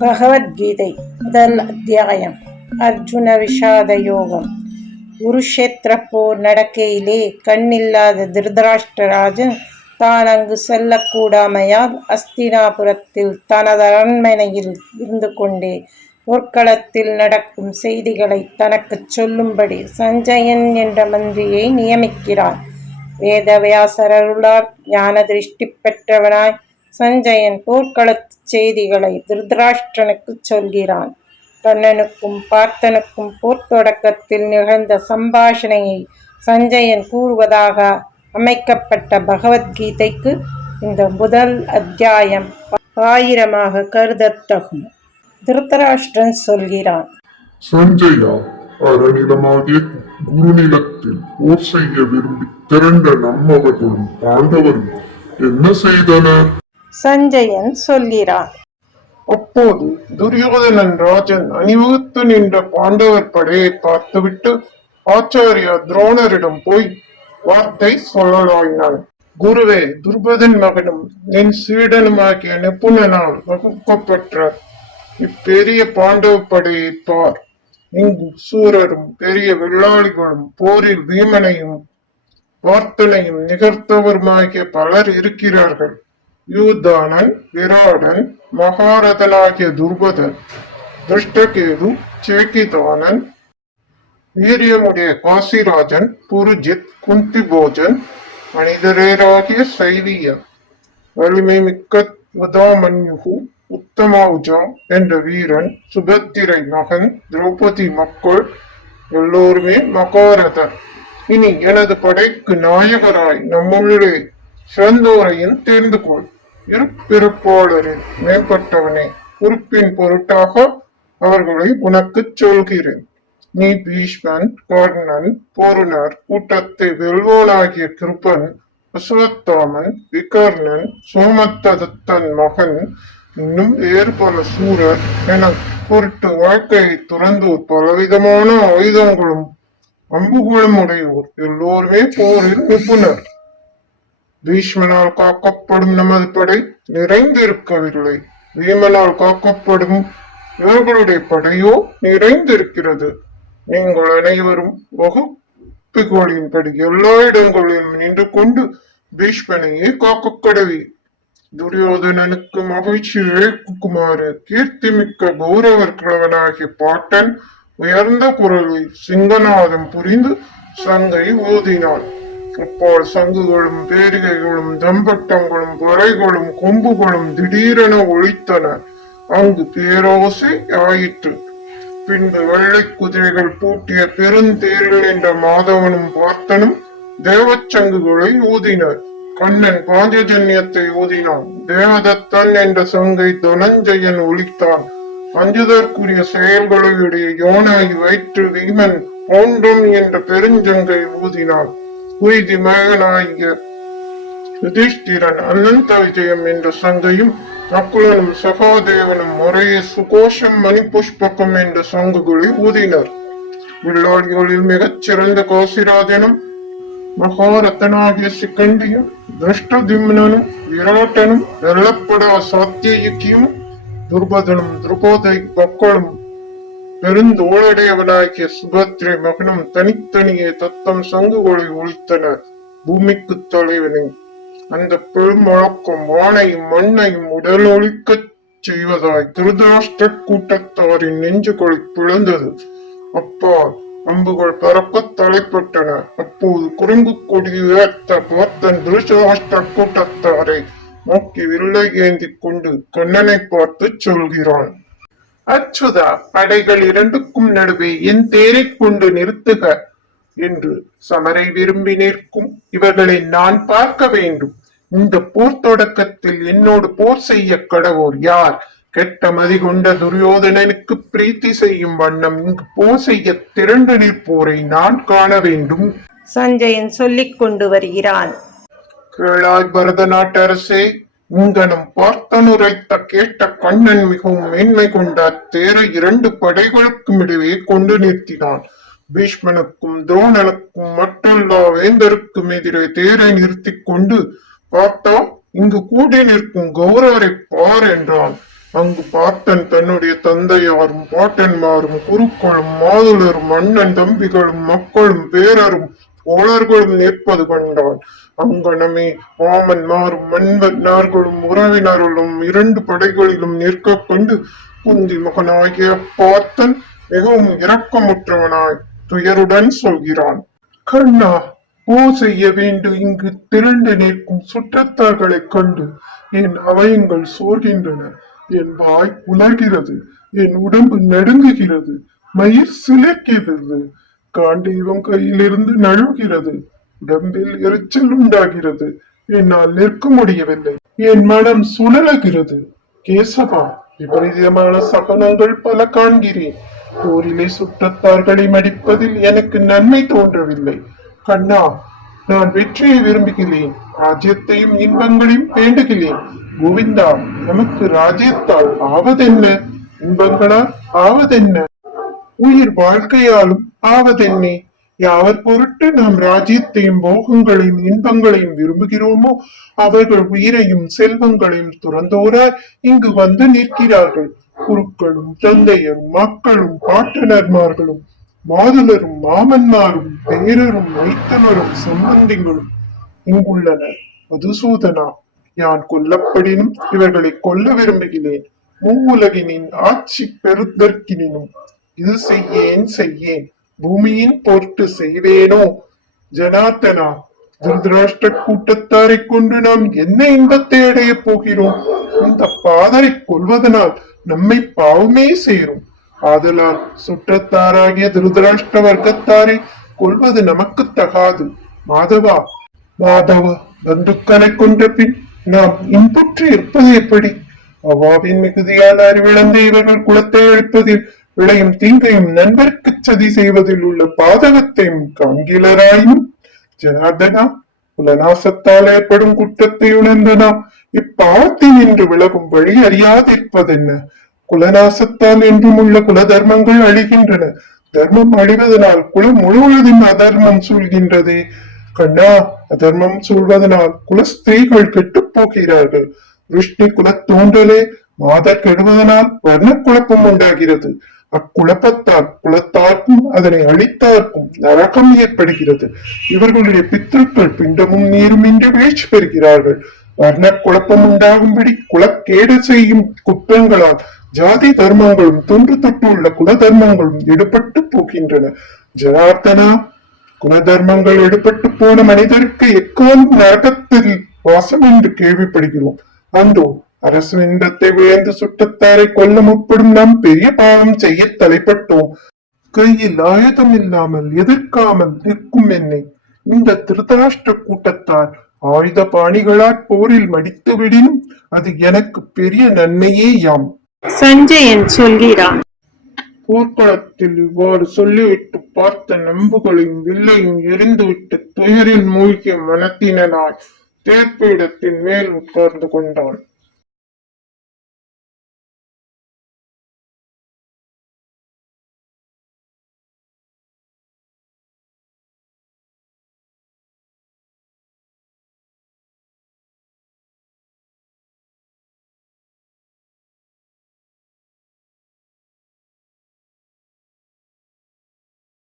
பகவத்கீதை முதல் அத்தியாயம். அர்ஜுன விஷாத யோகம். குருஷேத்திர போர் நடக்கையிலே கண்ணில்லாத திருதராஷ்டிரராஜன் தான் அங்கு செல்லக்கூடாமையால் அஸ்தினாபுரத்தில் தனது அரண்மனையில் இருந்து கொண்டே போர்க்களத்தில் நடக்கும் செய்திகளை தனக்குச் சொல்லும்படி சஞ்சயன் என்ற மந்திரியை நியமிக்கிறான். வேதவியாசர் அருளால் ஞான திருஷ்டி பெற்றவனாய் சஞ்சயன் போர்க்களத்து செய்திகளை திருதராஷ்டிரனுக்கு சொல்கிறான். கண்ணனுக்கும் பார்த்தனுக்கும் போர் தொடக்கத்தில் நிகழ்ந்த சம்பாஷணையை சஞ்சயன் கூறுவதாக அமைக்கப்பட்ட பகவத்கீதைக்கு இந்த முதல் அத்தியாயம் 1000 கருதத்தகும். திருதராஷ்டிரன் சொல்கிறான்: சஞ்சயா, அரணிலமாகிய குருநிலத்தில் போர் செய்ய விரும்பி திரண்ட நம்மவர்களும் பாண்டவரும் என்ன செய்தனர்? சஞ்சயன் சொல்கிறான்: அப்போது துரியோதனன் ராஜன் அணிவகுத்து நின்ற பாண்டவர் படையை பார்த்துவிட்டு ஆச்சாரியா துரோணரிடம் போய் வார்த்தை சொல்லலாயினான். குருவே, துர்பதன் மகனும் என் சீடனுமாகிய நிபுணனால் வகுக்கப்பட்ட இப்பெரிய பாண்டவ படையை பார். இங்கு சூரரும் பெரிய வெள்ளாளிகளும் போரில் வீமனையும் பார்த்தனையும் நிகழ்த்தவருமாகிய பலர் இருக்கிறார்கள். யூதானன், விராடன், மகாரதனாகிய துர்பதன், திருஷ்டகேது, சேக்கிதானன், வீரியமுடைய காசிராஜன், புருஜித், குந்திபோஜன், மனிதரேராகிய சைலியன், வலிமை மிக்க வதாமன்யுகு, உத்தமௌஜா என்ற வீரன், சுபத்திரை மகன், திரௌபதி மக்கள் எல்லோருமே மகாரதர். இனி எனது படைக்கு நாயகராய் நம்முள்ளே சிறந்தோரையும் தேர்ந்து கொள். இருப்பிறப்பாளரில் மேம்பட்டவனே, பொறுப்பின் பொருட்டாக அவர்களை உனக்கு சொல்கிறேன். நீ பீஷ்மன், கர்ணன், பொருணர் கூட்டத்தை வெல்வோனாகிய கிருபன், அசுவத்தாமன், விகர்ணன், சோமத்ததத்தன் மகன், இன்னும் வேறு பல சூரர் என பொருட்டு வாழ்க்கையை துறந்தோர், பலவிதமான ஆயுதங்களும் அம்புகளும் உடையோர் எல்லோருமே போரில் நிபுணர். பீஷ்மனால் காக்கப்படும் நமது படை நிறைந்திருக்கவில்லை. வீமனால் காக்கப்படும் இவர்களுடைய படையோ நிறைந்திருக்கிறது. நீங்கள் அனைவரும் வகுப்புகளின்படி எல்லா இடங்களிலும் நின்று கொண்டு பீஷ்மனையே காக்க கடவி. துரியோதனனுக்கு மகிழ்ச்சி இழைக்குமாறு கீர்த்தி மிக்க கௌரவர் கிழவனாகிய பாட்டன் உயர்ந்த குரலில் சிங்கநாதம் புரிந்து சங்கை ஓதினான். அப்பால் சங்குகளும் பேரிகைகளும் தம்பட்டங்களும் வரைகளும் கொம்புகளும் திடீரென ஒழித்தன. அங்கு பேரோசை ஆயிற்று. பின்பு வெள்ளை குதிரைகள் பூட்டிய பெருந்தேரில் நின்ற மாதவனும் பார்த்தனும் தேவச்சங்குகளை ஊதினர். கண்ணன் பாஞ்சஜன்யத்தை ஊதினான். தேவதத்தன் என்ற சங்கை தனஞ்சயன் ஒழித்தான். அஞ்சுதற்குரிய செயல்களுடைய யோனாய் வயிற்று வீமன் பௌண்டம் என்ற பெருஞ்சங்கை ஊதினான். உய்தி மகனாகிய யுதிஷ்டிரன் அனந்த விஜயம் என்ற சங்கையும், நக்குலனும் சகாதேவனும் முறையே சுகோஷம் மணிபுஷ்பகம் என்ற சங்குகளை ஊதினர். வில்லாளிகளில் மிகச் சிறந்த காசிராஜனும் மகாரத்தனாகிய சிக்கண்டியும், திருஷ்டதிம்னனும், விராட்டனும், வெல்லப்படா சாத்தியயுக்கியும், துர்பதனும் துருபோதை மக்களும் பெருந்தோளடையவனாகிய சுபத்திரை மகனும் தனித்தனியே தத்தம் சங்குகளை ஒழித்தனர். பூமிக்கு தலைவனை அந்த பெருமுழக்கம் வானையும் மண்ணையும் உடல் ஒழிக்கச் செய்வதாய் திருதராஷ்டிர கூட்டத்தாரின் நெஞ்சுகளை பிளந்தது. அப்பா அம்புகள் பறக்க தலைப்பட்டன. அப்போது குறுங்கு கொடி உயர்த்த பார்த்தன் திருதராஷ்டிர கூட்டத்தாரை நோக்கி வில்லை ஏந்தி கொண்டு கண்ணனை பார்த்து சொல்கிறான்: அச்சுதா, படைகள் இரண்டுக்கும் நடுவே என் தேரை கொண்டு நிறுத்துக என்று சமரை விரும்பி நிற்கும் இவர்களை நான் பார்க்க வேண்டும். இந்த போர் தொடக்கத்தில் என்னோடு போர் செய்ய கடவோர் யார்? கெட்ட மதி கொண்ட துரியோதனனுக்கு பிரீத்தி செய்யும் வண்ணம் இங்கு போர் செய்ய திரண்டு நிற்போரை நான் காண வேண்டும். சஞ்சயன் சொல்லிக் கொண்டு வருகிறான்: கேளாய் பரத நாட்டரசே, இங்கனம் பார்த்தனுரைத்த கேட்ட கண்ணன் மிகவும் மேன்மை கொண்ட அத்தேரை 2 படைகளுக்கும் இடையே கொண்டு நிறுத்தினான். பீஷ்மனுக்கும் துரோணனுக்கும் மற்றெல்லா வேந்தருக்கும் எதிரே தேரை நிறுத்தி கொண்டு, பார்த்தா இங்கு கூடி நிற்கும் கௌரவரை பார் என்றான். அங்கு பார்த்தன் தன்னுடைய தந்தையாரும் பாட்டன்மாரும் குருக்களும் மாதுளரும் அண்ணன் தம்பிகளும் மக்களும் பேரரும் ஓழர்களும் நிற்பது கண்டான். அங்கனமே மாமன்மாரும் மன்மன்னார்களும் உறவினர்களும் 2 படைகளிலும் நிற்க கண்டு குந்தி மகனாகிய பார்த்தன் மிகவும் இரக்கமுற்றவனாய் துயருடன் சொல்கிறான். கண்ணா, ஓ செய்ய வேண்டும். இங்கு திரண்டு நிற்கும் சுற்றத்தார்களைக் கண்டு என் அவயங்கள் சோர்கின்றன. என் வாய் உலர்கிறது, என் உடம்பு நடுங்குகிறது, மயிர் சிலிர்க்கிறது, காண்டீபம் கையிலிருந்து நழுவுகிறது, உடம்பில் எரிச்சல் உண்டாகிறது. என்னால் நிற்க முடியவில்லை, என் மனம் சுழலுகிறது. கேசவா, விபரீதமான சகனங்கள் பல காண்கிறேன். போரிலே சுற்றத்தார்களை மடிப்பதில் எனக்கு நன்மை தோன்றவில்லை. கண்ணா, நான் வெற்றியை விரும்புகிறேன், ராஜ்யத்தையும் இன்பங்களையும் வேண்டுகிறேன். கோவிந்தா, நமக்கு ராஜ்யத்தால் ஆவதென்ன, இன்பங்களால் ஆவதென்ன, உயிர் வாழ்க்கையாலும் ஆவதென்னே? யாவர் பொருட்டு நாம் ராஜ்யத்தையும் போகங்களையும் இன்பங்களையும் விரும்புகிறோமோ அவர்கள் உயிரையும் செல்வங்களையும் துறந்தோராய் இங்கு வந்து நிற்கிறார்கள். குருக்களும் தந்தையரும் மக்களும் பாட்டனர்மார்களும் மாதுளரும் மாமன்மாரும் பேரரும் மைத்தனரும் சம்பந்திகளும் இங்குள்ளனர். மதுசூதனா, யான் கொல்லப்படினும் இவர்களை கொல்ல விரும்புகிறேன். மூவுலகினின் ஆட்சி பெறுதற்கினும் இது செய்யேன், பூமியின் பொருட்டு செய்வேனோ. ஜனார்த்தனா, திருதராஷ்டிர கூட்டத்தாரை கொண்டு நாம் என்ன இன்பத்தை அடைய போகிறோம்? இந்த பாதரை கொல்வதனால் நம்மை பாவமே சேரும். ஆதலால் சுற்றத்தாராகிய திருதராஷ்டிர வர்க்கத்தாரை கொல்வது நமக்கு தகாது. மாதவா, பந்துக்களை கொன்ற பின் நாம் இன்புற்று இருப்பது எப்படி? அவ்வாவின் மிகுதியால் அறிவிழந்த இவர்கள் குலத்தை அழிப்பதில் விளையும் தீங்கையும் நண்பர்க்கு சதி செய்வதில் உள்ள பாதகத்தையும் காண்கிறராயினும் ஜனார்தனா, குலநாசத்தால் ஏற்படும் குற்றத்தை உணர்ந்த நாம் இப்பாவத்தில் நின்று விலகும் வழி அறியாதிருப்பதென்ன? குலநாசத்தால் என்றும் உள்ள குல தர்மங்கள் அழிகின்றன. தர்மம் அழிவதனால் குலம் முழுவதும் அதர்மம் சூழ்கின்றது. கண்ணா, அதர்மம் சூழ்வதனால் குல ஸ்திரீகள் கெட்டுப் போகிறார்கள். விஷ்ணு குல தோன்றலே மாதர் கெடுவதனால் வர்ண குழப்பம் உண்டாகிறது. அக்குழப்பத்தால் குலத்தார்க்கும் அதனை அழித்தார்க்கும் நரகம் ஏற்படுகிறது. இவர்களுடைய பித்ருக்கள் பிண்டமும் நீரும் இன்றி வீழ்ச்சி பெறுகிறார்கள். வர்ண குழப்பம் உண்டாகும்படி குலக்கேடு செய்யும் குற்றங்களால் ஜாதி தர்மங்களும் தொன்று தொட்டு உள்ள குல தர்மங்களும் எடுபட்டு போகின்றன. ஜனார்த்தனா, குல தர்மங்கள் எடுபட்டு போன மனிதருக்கு எக்காலும் நரகத்தில் வாசம் என்று கேள்விப்படுகிறோம். அந்தோ அரசு இன்பத்தை விழுந்து சுற்றத்தாரை கொல்ல முற்படும் நாம் பெரிய பாவம் செய்ய தலைப்பட்டோம். கையில் ஆயுதம் இல்லாமல் எதிர்க்காமல் நிற்கும் என்னை இந்த திருதராஷ்டிர கூட்டத்தார் ஆயுத பாணிகளால் போரில் மடித்து விடினும் அது எனக்கு பெரிய நன்மையே யாம். சஞ்சயன் சொல்கிறான். போர்க்களத்தில் இவ்வாறு சொல்லிவிட்டு பார்த்த நம்புகளையும் வில்லையும் எரிந்துவிட்டு துயரில் மூழ்கிய மனத்தினாய் தேர்ப்பீடத்தின் மேல் உட்கார்ந்து கொண்டான்.